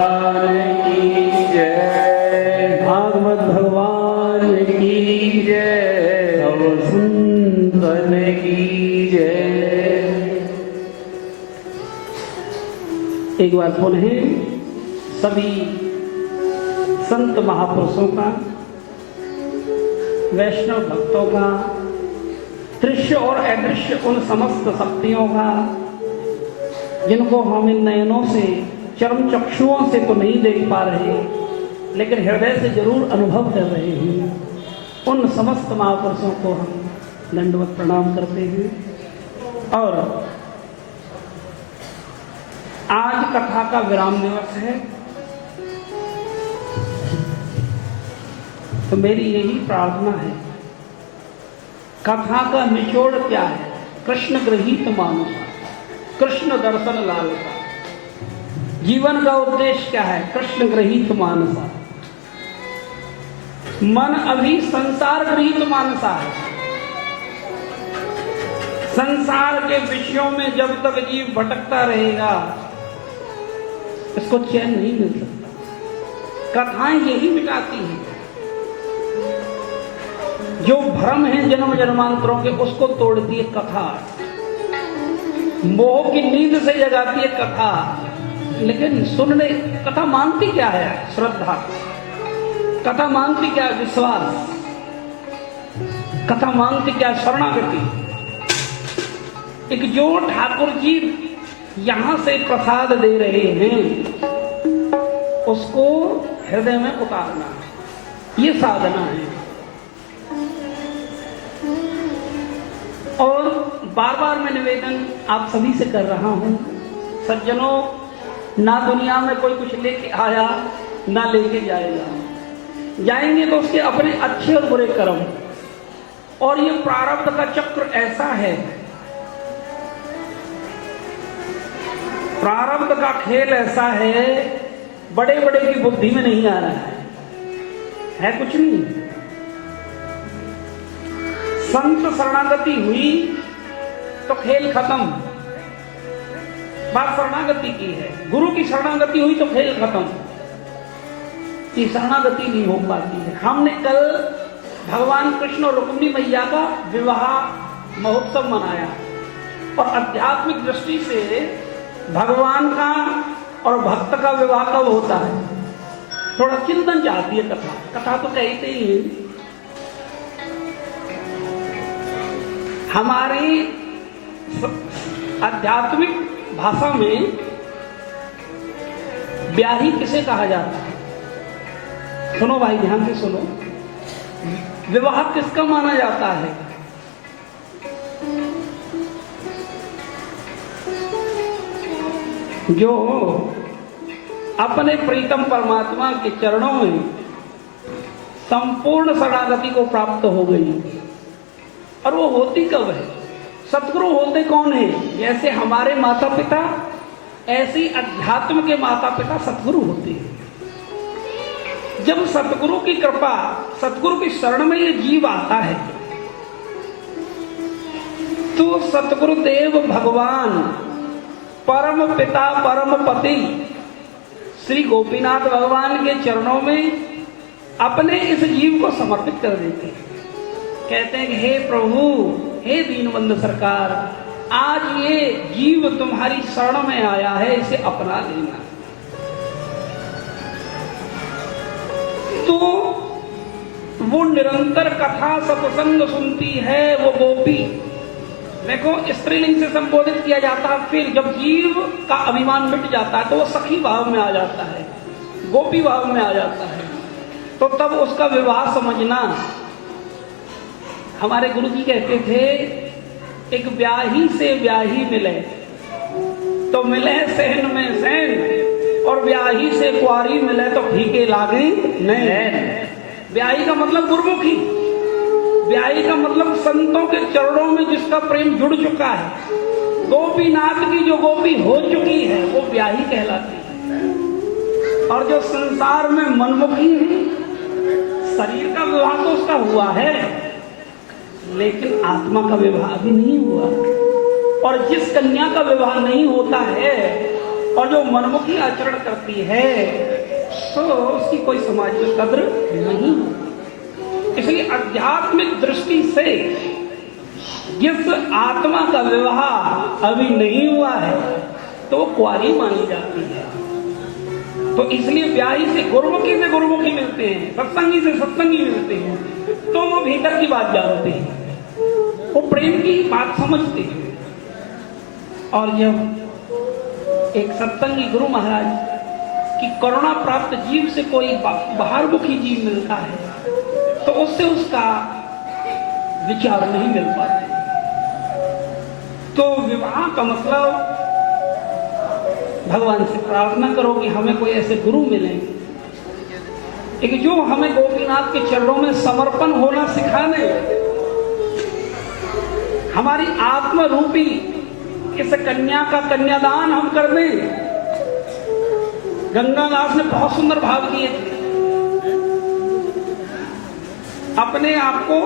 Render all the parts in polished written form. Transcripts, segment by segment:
भगवान की जय, भागवत भगवान की जय, सब संतन की जय। एक बार पुनः सभी संत महापुरुषों का, वैष्णव भक्तों का, दृश्य और अदृश्य उन समस्त शक्तियों का जिनको हम इन नयनों से, चर्म चक्षुओं से तो नहीं देख पा रहे, लेकिन हृदय से जरूर अनुभव कर रहे हैं, उन समस्त महापुरुषों को हम दंडवत प्रणाम करते हैं। और आज कथा का विराम दिवस है, तो मेरी यही प्रार्थना है, कथा का निचोड़ क्या है? कृष्ण गृहीत मानुष, कृष्ण दर्शन लालसा। जीवन का उद्देश्य क्या है? कृष्ण गृहीत मानसा। मन अभी संसार गृहीत मानसा है। संसार के विषयों में जब तक जीव भटकता रहेगा, इसको चैन नहीं मिल सकता। कथाएं यही मिटाती हैं। जो भ्रम है जन्म जन्मांतरों के, उसको तोड़ती है कथा। मोह की नींद से जगाती है कथा। लेकिन सुनने, कथा मांगती क्या है? श्रद्धा। कथा मांगती क्या? विश्वास। कथा मांगती क्या? शरणागति। एक जो ठाकुर जी यहां से प्रसाद दे रहे हैं, उसको हृदय में उतारना, ये साधना है। और बार बार मैं निवेदन आप सभी से कर रहा हूं, सज्जनों, ना दुनिया में कोई कुछ लेके आया, ना लेके जाएगा। जाएंगे तो उसके अपने अच्छे और बुरे कर्म। और ये प्रारब्ध का चक्र ऐसा है, प्रारब्ध का खेल ऐसा है, बड़े बड़े की बुद्धि में नहीं आ रहा है कुछ नहीं। संत शरणागति हुई तो खेल खत्म, बात शरणागति की है। गुरु की शरणागति हुई तो खेल खत्म। ये शरणागति नहीं हो पाती है। हमने कल भगवान कृष्ण और रुक्मिणी मैया का विवाह महोत्सव मनाया, और आध्यात्मिक दृष्टि से भगवान का और भक्त का विवाह कब होता है? थोड़ा चिंतन चाहती है कथा। कथा तो कहते ही है। हमारी आध्यात्मिक भाषा में ब्याही किसे कहा जाता है? सुनो भाई, ध्यान से सुनो। विवाह किसका माना जाता है? जो अपने प्रीतम परमात्मा के चरणों में संपूर्ण शरणागति को प्राप्त हो गई। और वो होती कब है? सतगुरु होते कौन है? जैसे हमारे माता पिता, ऐसे अध्यात्म के माता पिता सतगुरु होते हैं। जब सतगुरु की कृपा, सतगुरु की शरण में ये जीव आता है, तो सतगुरुदेव भगवान, परम पिता, परम पति श्री गोपीनाथ भगवान के चरणों में अपने इस जीव को समर्पित कर देते हैं। कहते हैं कि हे प्रभु, हे दीनबंधु सरकार, आज ये जीव तुम्हारी शरण में आया है, इसे अपना लेना। तो वो निरंतर कथा सत्संग सुनती है वो गोपी। देखो, स्त्रीलिंग से संबोधित किया जाता है। फिर जब जीव का अभिमान मिट जाता है तो वो सखी भाव में आ जाता है, गोपी भाव में आ जाता है। तो तब उसका विवाह समझना। हमारे गुरु जी कहते थे, एक ब्याही से ब्याही मिले तो मिले सहन में सहन, और ब्याही से कुआरी मिले तो फीके लागे नैन। ब्याही का मतलब गुरुमुखी, ब्याही का मतलब संतों के चरणों में जिसका प्रेम जुड़ चुका है। गोपीनाथ की जो गोपी हो चुकी है वो ब्याही कहलाती है। और जो संसार में मनमुखी है, शरीर का विवाह तो उसका हुआ है, लेकिन आत्मा का विवाह भी नहीं हुआ। और जिस कन्या का विवाह नहीं होता है, और जो मनमुखी आचरण करती है तो उसकी कोई समाज में कद्र नहीं। इसलिए आध्यात्मिक दृष्टि से जिस आत्मा का विवाह अभी नहीं हुआ है तो वो कुंवारी मानी जाती है। तो इसलिए ब्याही से गुरुमुखी मिलते हैं, सत्संगी से सत्संगी मिलते हैं, तो वो भीतर की बात जानते हैं, वो प्रेम की बात समझते हैं। और जब एक सत्संगी गुरु महाराज की करुणा प्राप्त जीव से कोई बाहरमुखी जीव मिलता है तो उससे उसका विचार नहीं मिल पाते। तो विवाह का मतलब भगवान से प्रार्थना करो कि हमें कोई ऐसे गुरु मिले कि जो हमें गोपीनाथ के चरणों में समर्पण होना सिखा दे। हमारी आत्म रूपी इस कन्या का कन्यादान हम कर दें। गंगादास ने बहुत सुंदर भाव दिए थे। अपने आप को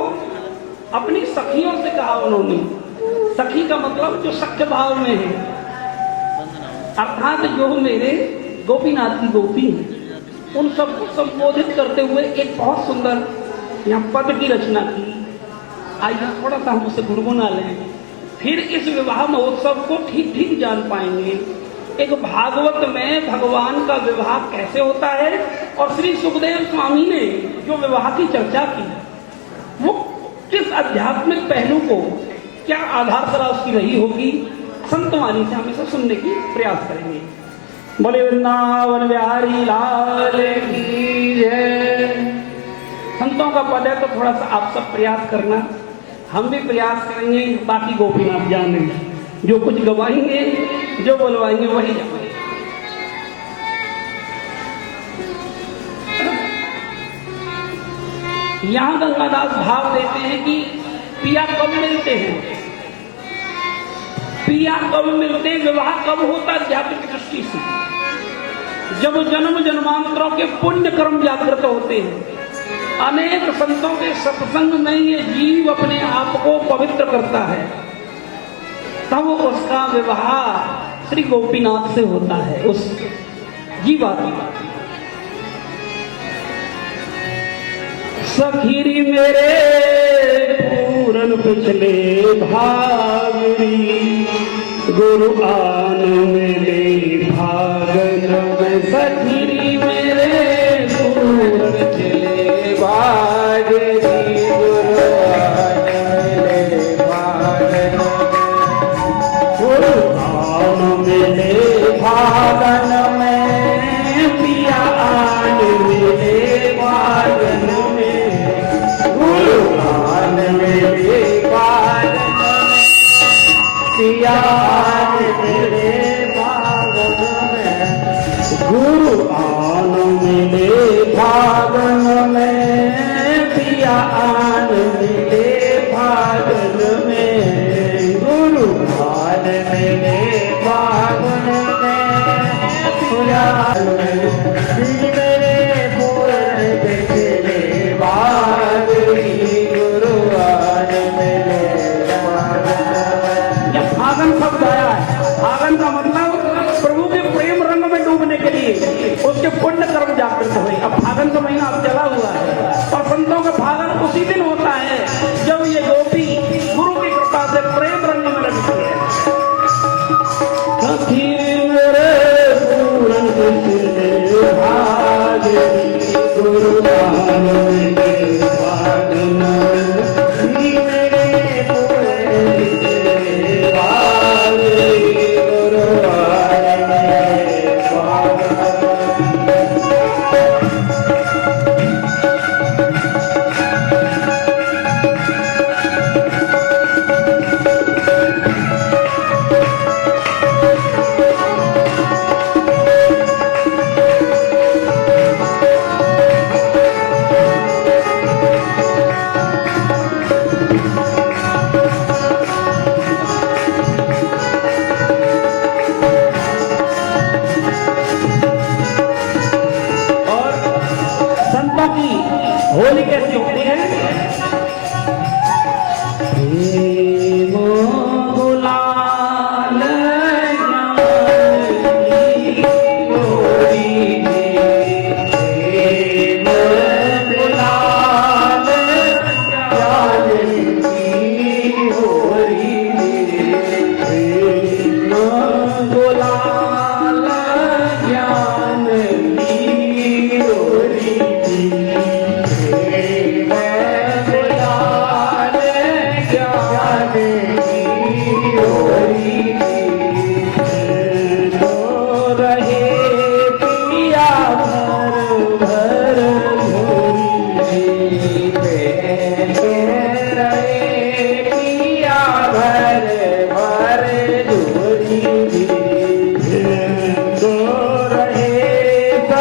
अपनी सखियों से कहा उन्होंने। सखी का मतलब जो सख्य भाव में है, अर्थात जो मेरे गोपीनाथ की गोपी हैं, उन सबको संबोधित करते हुए एक बहुत सुंदर यहाँ पद की रचना की। आइए थोड़ा सा हम उसे गुनगुना लें, फिर इस विवाह महोत्सव को ठीक ठीक जान पाएंगे। एक भागवत में भगवान का विवाह कैसे होता है और श्री सुखदेव स्वामी ने जो विवाह की चर्चा की वो किस आध्यात्मिक पहलू को क्या आधारशिला उसकी रही होगी, संतवाणी से हम इसे सुनने की प्रयास करेंगे। बोले वृंदावन बिहारी लाल की जय। संतों का पद है तो थोड़ा सा आप सब प्रयास करना, हम भी प्रयास करेंगे। बाकी गोपीनाथ जानेंगे, जो कुछ गवाएंगे जो बोलवाएंगे वही जाएंगे। यहां गंगादास भाव देते हैं कि पिया कब मिलते हैं, पिया कब मिलते हैं, विवाह कब होता है आध्यात्मिक दृष्टि से, जब जन्म जन्मांतरों के पुण्य कर्म जागृत होते हैं। अनेक संतों के सत्संग में ये जीव अपने आप को पवित्र करता है, तब उसका विवाह श्री गोपीनाथ से होता है, उस जीवात्मा। सखीरी मेरे पूरन पिछले भागरी, गुरु आन मेरे भागन में। सखीरी मेरे पूरन पिछले भागरी, गुरु आन मेरे भागन में। गुरु आन मेरे भागन में, पिया आन मेरे भागन में। गुरु आन मेरे भागन में, पिया आन मेरे भागन में। गुरु आन मेरे भागन में, पिया आन मेरे भागन में। गुरु आन मेरे भागन में, पिया आन मेरे पूरन पिछले भागरी, गुरु आन मेरे भागन में। जब फागन शब्द आया है, फागन का मतलब प्रभु के प्रेम रंग में डूबने के लिए उसके पुण्य कर्म जागृत हुए। अब फागन का महीना अब चला हुआ है और संतों का फागन उसी दिन होता है जब ये गोपी गुरु की कृपा से प्रेम रंग में लगती है। सखी मेरे पूरन पिछले भागरी, गुरु आन मेरे भागन में। सखी मेरे पूरन पिछले भागरी, गुरु आन मेरे भागन और संतों की होली कैसी होती है? प्रेम गुलाल ज्ञान की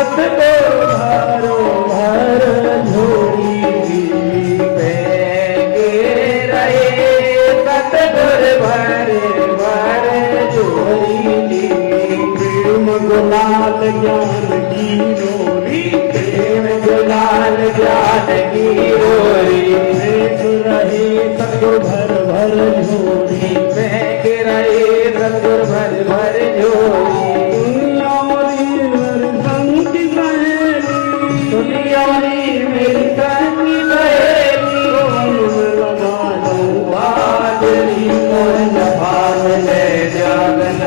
सतगुर भरो भर झोली बेगे रहे सतगुर भरे भर झोली प्रेम गुलाल ज्ञान की रोरी प्रेम गुलाल ज्ञान की रोरी बेग रहे सतगुर भर भर झोली बेग रहे सतगुर भर भर झोली दुनिया मेरी संगी सहेली वादली मोहन भाव ले जागन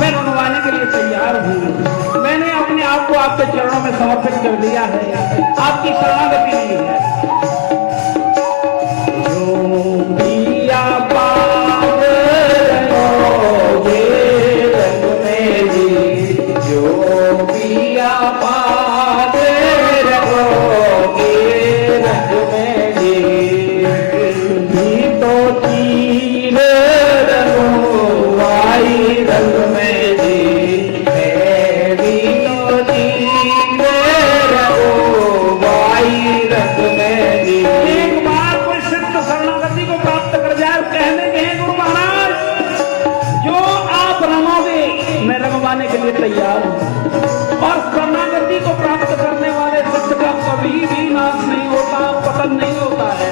मैं रंगवाने के लिए तैयार हूँ। मैंने अपने आप को आपके चरणों में समर्पित कर दिया है, आपकी शरणागति ली है। जो पिया पाग रंगोगे रंग में जी, जो पिया पाग रंगोगे रंग में जी, भी तो चीर रंग में जी मैं भी तो चीर रंगवाई रंग में जी। एक बार कोई सिद्ध शरणागति को प्राप्त कर जाए, कहने के गुरु महाराज जो आप रंगोगे मैं रंगवाने के लिए तैयार हूँ। और शरणागति को प्राप्त करने वाले सिद्ध का कभी भी नाश नहीं होता, पतन नहीं होता है।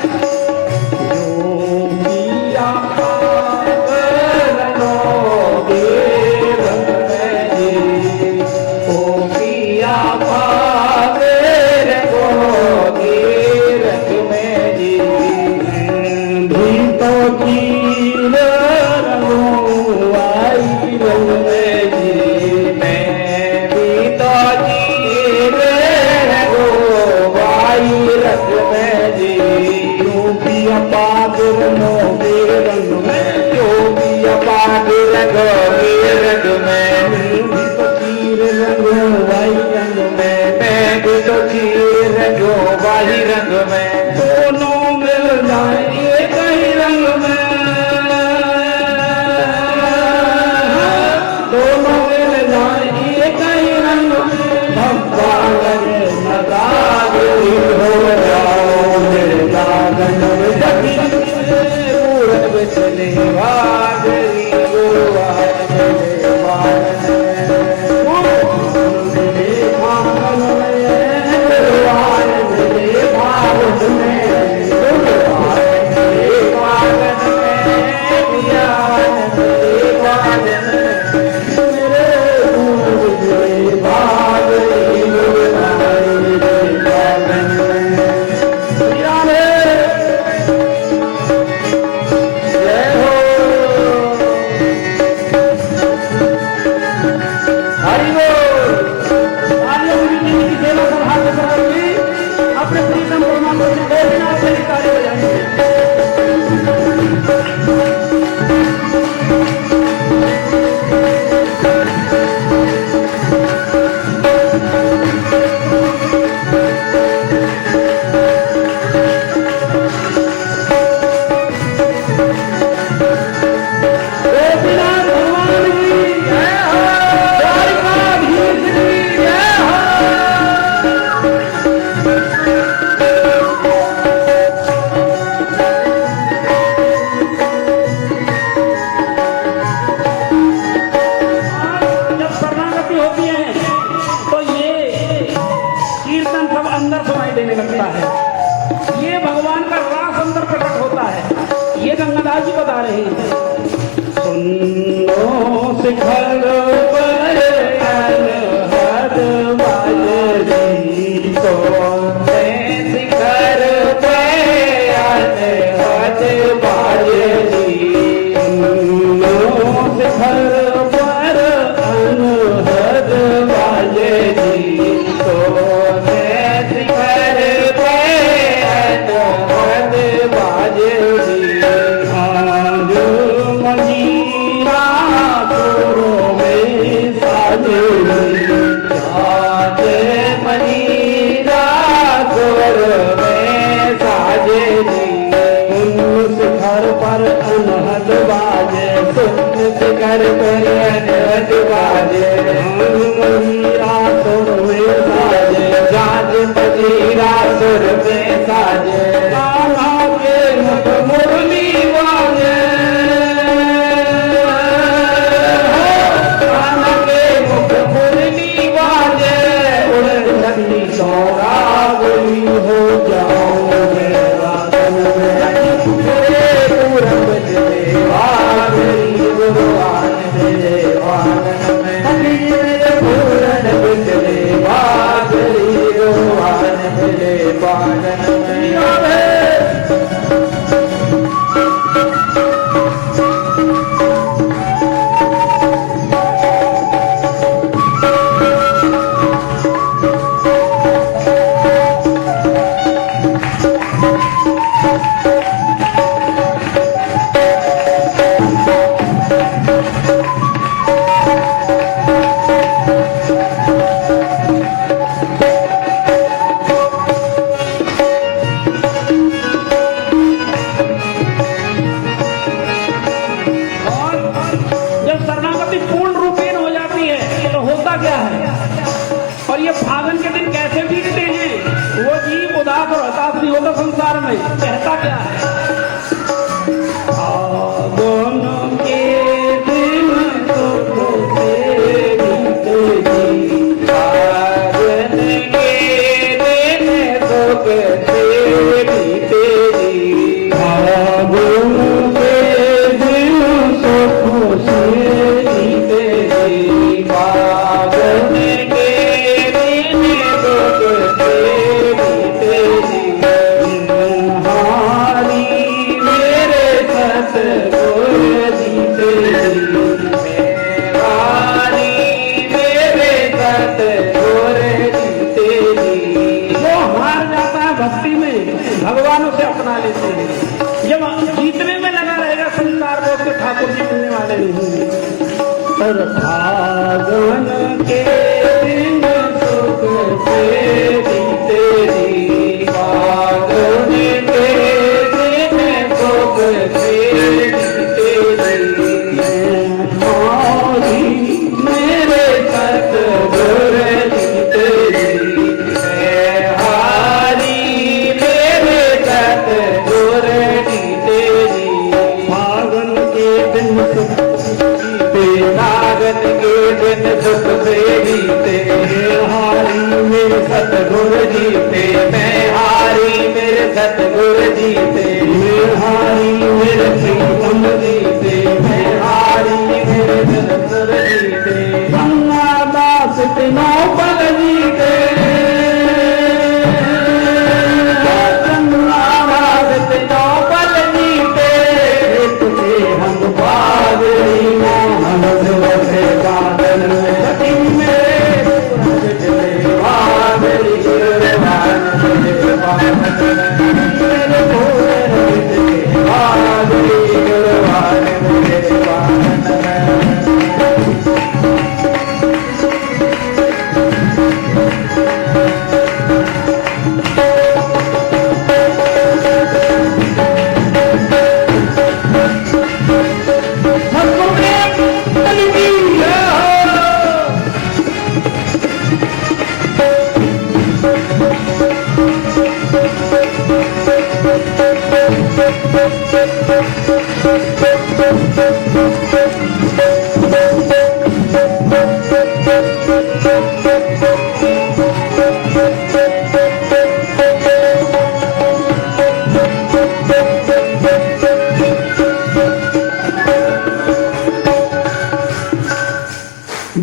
सुनो शिखर पर अनहद बाजरी तो शिखर पे अनहद बाजरी सुनो शिखर पर अनहद बाजरी तो शिखर पे अनहद बाजरी आज मनीरा तोरो में साजरी आज मनीरा तोरो में साजरी सुन शिखर पर अनहद बाजे सुन शिखर पर अनहद बाजे मनीरा तोरो में साजे जाज मनीरा सुर में साजे कान्हा के मुख मुरली बाजे कान्हा के मुख मुरली बाजे उड़ नदी सौरागली हो जाओ मेरा तन में तेरे पूरब तेरे वागली भगवान तेरे वागन में तेरे पूरब तेरे वागली भगवान तेरे वागन में जब शरणागति पूर्ण रूपेण हो जाती है तो होता क्या है और ये फागुन के दिन कैसे बीतते हैं वो जीव उदास और हताश नहीं होता संसार में कहता क्या है फागुन के दिन सुख से बीते जी फागुन के दिन सुख से बीते जी फागुन के दिन सुख से बीते जी फागुन के दिन सुख से बीते जी हारी मेरे सतगुर जीते जी हारी मेरे सतगुर जीते जी वो हार जाता है भक्ति में भगवान उसे अपना लेते हैं जब जीतने में लगा रहेगा संसार को उसके ठाकुर जी मिलने वाले नहीं पर फागुन के दिन सुख से बीते जी फागुन के दिन सुख से बीते जी हारी मेरे सतगुर जीते जी हारी मेरे सतगुर जीते जी फागुन के दिन सुख फागुन के दिन सुख से जीते हारी मेरे सतगुर जीते मैं हारी मेरे सतगुर जीते मैं हारी मेरे प्रीतम जीते मैं हारी मेरे सतगुर जीते गंगा दास तीनों पल जीते गंगा दास तीनों पल जीते तुझे हम बागरी मोहन से बादल में सती में बागरी गुरबान मेरे बादल मेरे बागरी गुरबान मेरे बादल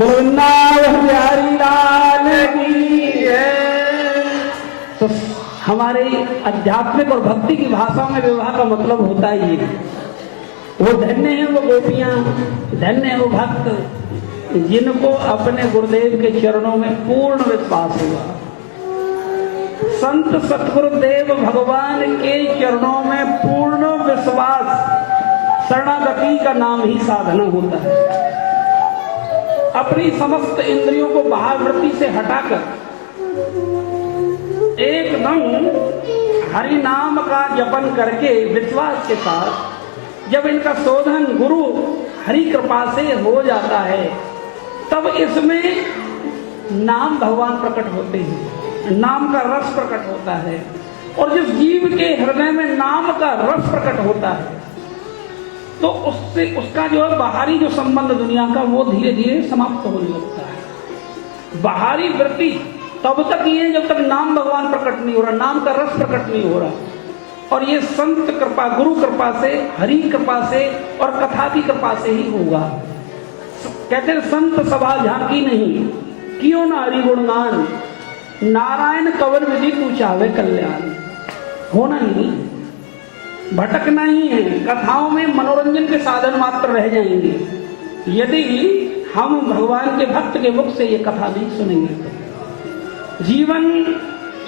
वृंदावन बिहारी लाल की है। तो हमारे आध्यात्मिक और भक्ति की भाषा में विवाह का मतलब होता ही है। वो धन्य है वो गोपियां, धन्य है वो भक्त जिनको अपने गुरुदेव के चरणों में पूर्ण विश्वास हुआ। संत सतगुरुदेव भगवान के चरणों में पूर्ण विश्वास शरणागति का नाम ही साधना होता है। अपनी समस्त इंद्रियों को बाहर वृत्ति से हटाकर एकदम हरि नाम का जपन करके विश्वास के साथ जब इनका शोधन गुरु हरि कृपा से हो जाता है, तब इसमें नाम भगवान प्रकट होते हैं, नाम का रस प्रकट होता है। और जिस जीव के हृदय में नाम का रस प्रकट होता है, तो उससे उसका जो है बाहरी जो संबंध दुनिया का वो धीरे धीरे समाप्त होने लगता है। बाहरी वृत्ति तब तक ये जब तक नाम भगवान प्रकट नहीं हो रहा, नाम का रस प्रकट नहीं हो रहा। और ये संत कृपा, गुरु कृपा से, हरि कृपा से और कथा की कृपा से ही होगा। कहते हैं संत सभा झांकी नहीं, क्यों ना हरि गुणगान, नारायण कवन विधि तू चाहे कल्याण। होना नहीं, भटकना ही है, कथाओं में मनोरंजन के साधन मात्र रह जाएंगे यदि हम भगवान के भक्त के मुख से ये कथा नहीं सुनेंगे। जीवन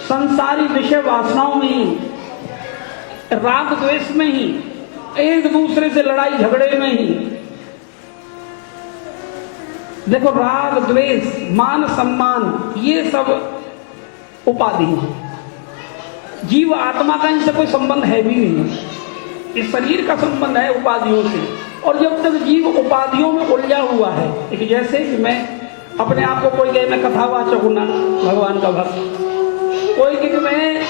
संसारी विषय वासनाओं में ही, राग द्वेष में ही, एक दूसरे से लड़ाई झगड़े में ही। देखो राग द्वेष, मान सम्मान, ये सब उपाधि है। जीव आत्मा का इनसे कोई संबंध है भी नहीं, इस शरीर का संबंध है उपाधियों से। और जब तक जीव उपाधियों में उलझा हुआ है, एक जैसे कि मैं अपने आप को कोई कहे मैं कथावाचक हूं ना, भगवान का भक्त, कोई कि मैं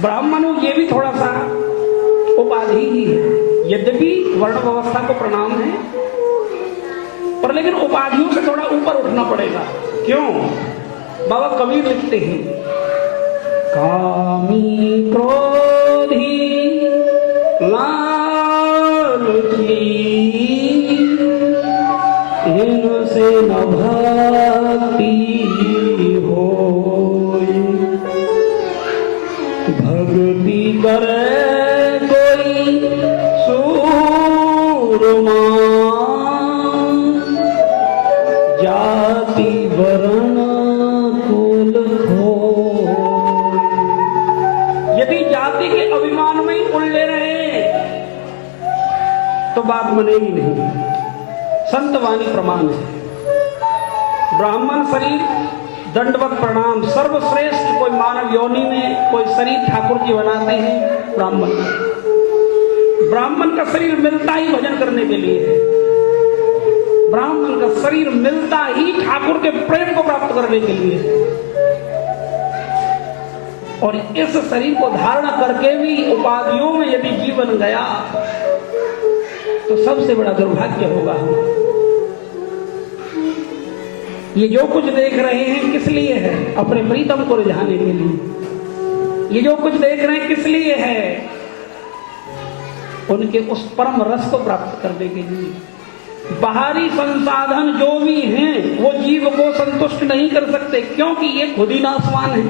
ब्राह्मण हूं, ये भी थोड़ा सा उपाधि ही है। यद्यपि वर्ण व्यवस्था को प्रणाम है, पर लेकिन उपाधियों से थोड़ा ऊपर उठना पड़ेगा। क्यों? बाबा कबीर लिखते हैं, कामी क्रोधी लालची इनसे न भक्ति होय, भक्ति करे कोई सूरमा, जाति वर्ण कुल हो। यदि जाति के अभिमान में ही उलझे रहे तो बात बनेगी नहीं। संतवाणी प्रमाण है। ब्राह्मण शरीर दंडवत प्रणाम, सर्वश्रेष्ठ कोई मानव योनि में कोई शरीर ठाकुर जी बनाते हैं ब्राह्मण। ब्राह्मण का शरीर मिलता ही भजन करने के लिए है। ब्राह्मण का शरीर मिलता ही ठाकुर के प्रेम को प्राप्त करने के लिए है। और इस शरीर को धारण करके भी उपाधियों में यदि जीवन गया तो सबसे बड़ा दुर्भाग्य होगा। ये जो कुछ देख रहे हैं किस लिए है? अपने प्रीतम को रिझाने के लिए। ये जो कुछ देख रहे हैं किस लिए है? उनके उस परम रस को प्राप्त करने के लिए। बाहरी संसाधन जो भी हैं वो जीव को संतुष्ट नहीं कर सकते, क्योंकि ये खुद ही नाशवान है।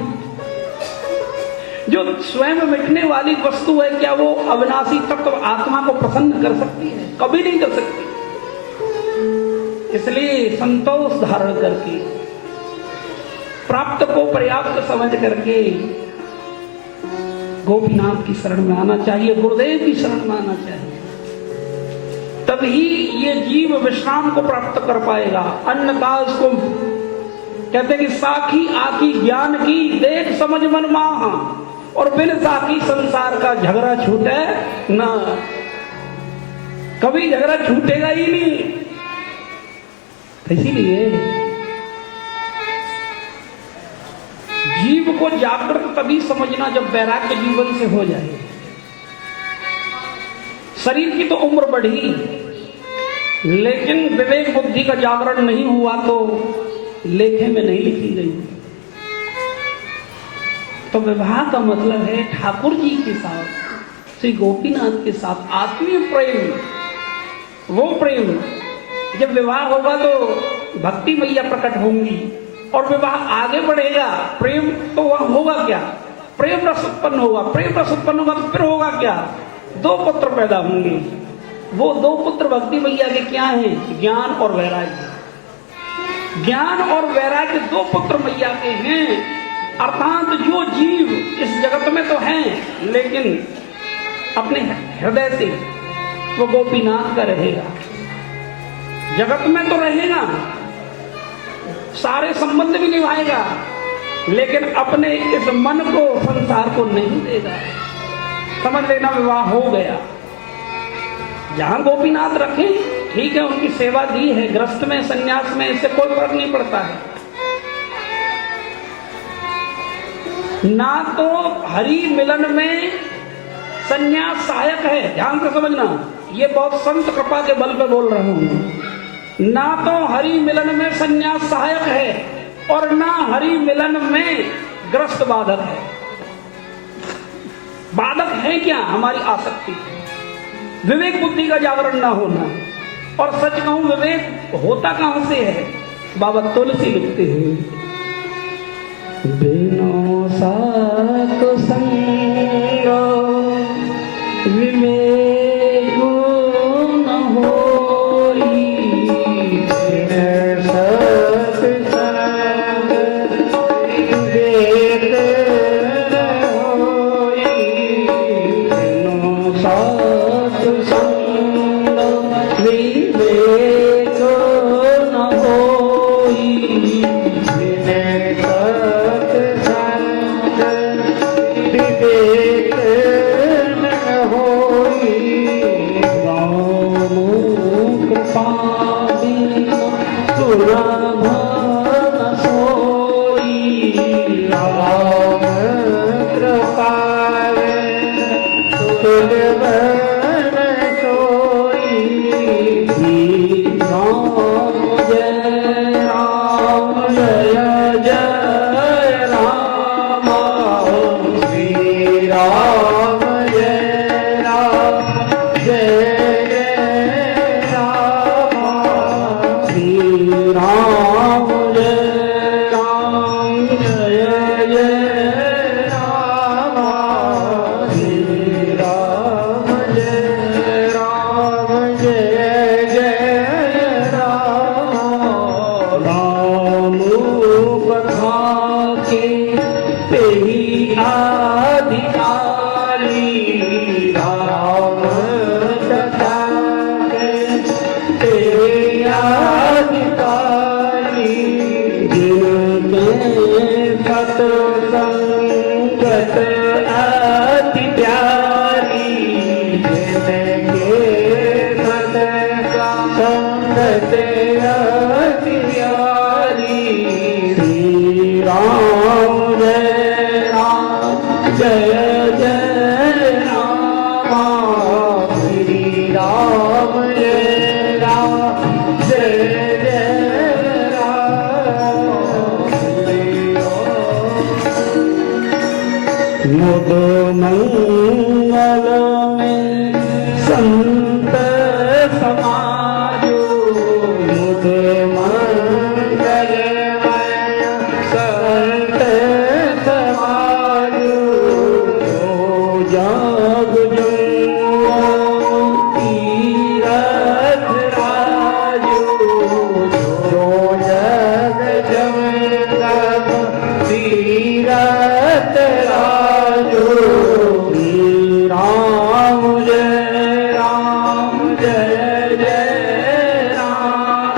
जो स्वयं मिटने वाली वस्तु है, क्या वो अविनाशी तत्व आत्मा को प्रसन्न कर सकती है? कभी नहीं कर सकती। इसलिए संतोष धारण करके, प्राप्त को पर्याप्त समझ करके गोपीनाथ की शरण में आना चाहिए, गुरुदेव की शरण में आना चाहिए। तभी ये जीव विश्राम को प्राप्त कर पाएगा। अन्यथा उसको कहते कि साखी आखी ज्ञान की, देख समझ मन माह, और बिन साखी संसार का झगड़ा छूटे ना। कभी झगड़ा छूटेगा ही नहीं। इसीलिए जीव को जागृत तभी समझना जब वैराग्य जीवन से हो जाए। शरीर की तो उम्र बढ़ी, लेकिन विवेक बुद्धि का जागरण नहीं हुआ तो लेखे में नहीं लिखी गई। तो विवाह का मतलब है ठाकुर जी के साथ, श्री गोपीनाथ के साथ आत्मीय प्रेम। वो प्रेम जब विवाह होगा तो भक्ति मैया प्रकट होंगी और विवाह आगे बढ़ेगा, प्रेम तो वहां होगा क्या, प्रेम रस उत्पन्न होगा, प्रेम रस उत्पन्न होगा तो फिर होगा क्या, 2 पुत्र पैदा होंगे। वो 2 पुत्र भक्ति मैया के क्या हैं? ज्ञान और वैराग्य। ज्ञान और वैराग्य 2 पुत्र मैया के हैं। अर्थात जो जीव इस जगत में तो हैं लेकिन अपने हृदय से वो गोपीनाथ का रहेगा। जगत में तो रहेगा, सारे संबंध भी निभाएगा, लेकिन अपने इस मन को संसार को नहीं देगा। समझ लेना, विवाह हो गया। जहां गोपीनाथ रखे ठीक है, उनकी सेवा दी है, गृहस्थ में संन्यास में इससे कोई फर्क नहीं पड़ता है। ना तो हरि मिलन में संन्यास सहायक है, ध्यान से समझना, ये बहुत संत कृपा के बल पे बोल रहा हूं। ना तो हरि मिलन में संन्यास सहायक है और ना हरि मिलन में ग्रस्त बाधक है। बाधक है क्या? हमारी आसक्ति, विवेक बुद्धि का जागरण ना होना। और सच कहूं, विवेक होता कहां से है? बाबा तुलसी लिखते हैं, बिनो सात संग विवेक न होई, बिन सत्संग विवेक न होई, बिनो सात संग विवेक न होई, बिन विवेक न होई, राम कृपा बिनु सुलभ न सोई, राम कृपा बिनु सुलभ न सोई, राम जय राम जय जय राम, श्री राम जय राम जय जय राम, श्री राम जय राम जय जय राम, श्री राम जय राम जय जय राम। राम कथा के तेहि अधिकारी, राम कथा के तेहि अधिकारी, जिनके सत्संगत अति प्यारी, जिनके सत्संगत अति प्यारी, श्री राम जय राम जय जय राम, श्री राम जय राम जय जय राम, श्री राम। मुद मंगल में संत समाजो, मुद मंगल में संत समाजो, जो जग जूओ तीरथ राजो, जो जग जग तीरथ राजो, श्री राम जय राम जय जय राम,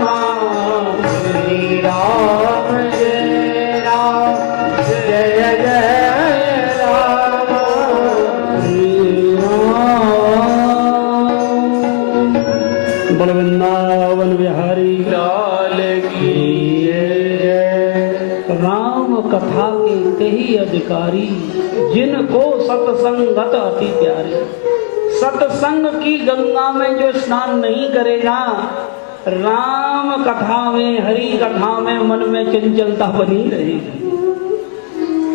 श्री राम जय राम जय जय राम, श्री राम। बोल वृंदावन बिहारी लाल की जय। राम कथा के तेहि अधिकारी, जिनको सत्संगत अति प्यारे। सत्संग की गंगा में जो स्नान नहीं करेगा, राम कथा में हरि कथा में मन में चंचलता बनी रहेगी।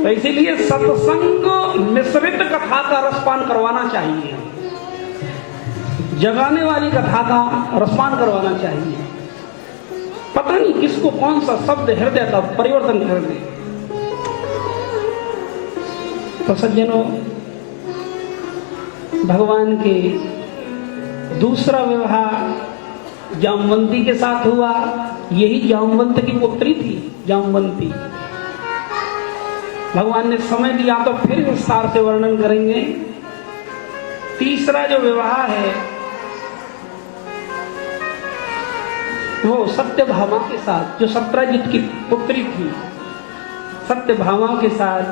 तो इसीलिए सत्संग मिश्रित कथा का रसपान करवाना चाहिए, जगाने वाली कथा का रसपान करवाना चाहिए। पता नहीं किसको कौन सा शब्द हृदय का परिवर्तन कर दे। तो सज्जनों, भगवान के दूसरा विवाह जामवंती के साथ हुआ। यही जामवंत की पुत्री थी, जामवंती। भगवान ने समय दिया तो फिर विस्तार से वर्णन करेंगे। तीसरा जो विवाह है वो सत्यभामा के साथ, जो सत्यजित की पुत्री थी, सत्यभामा के साथ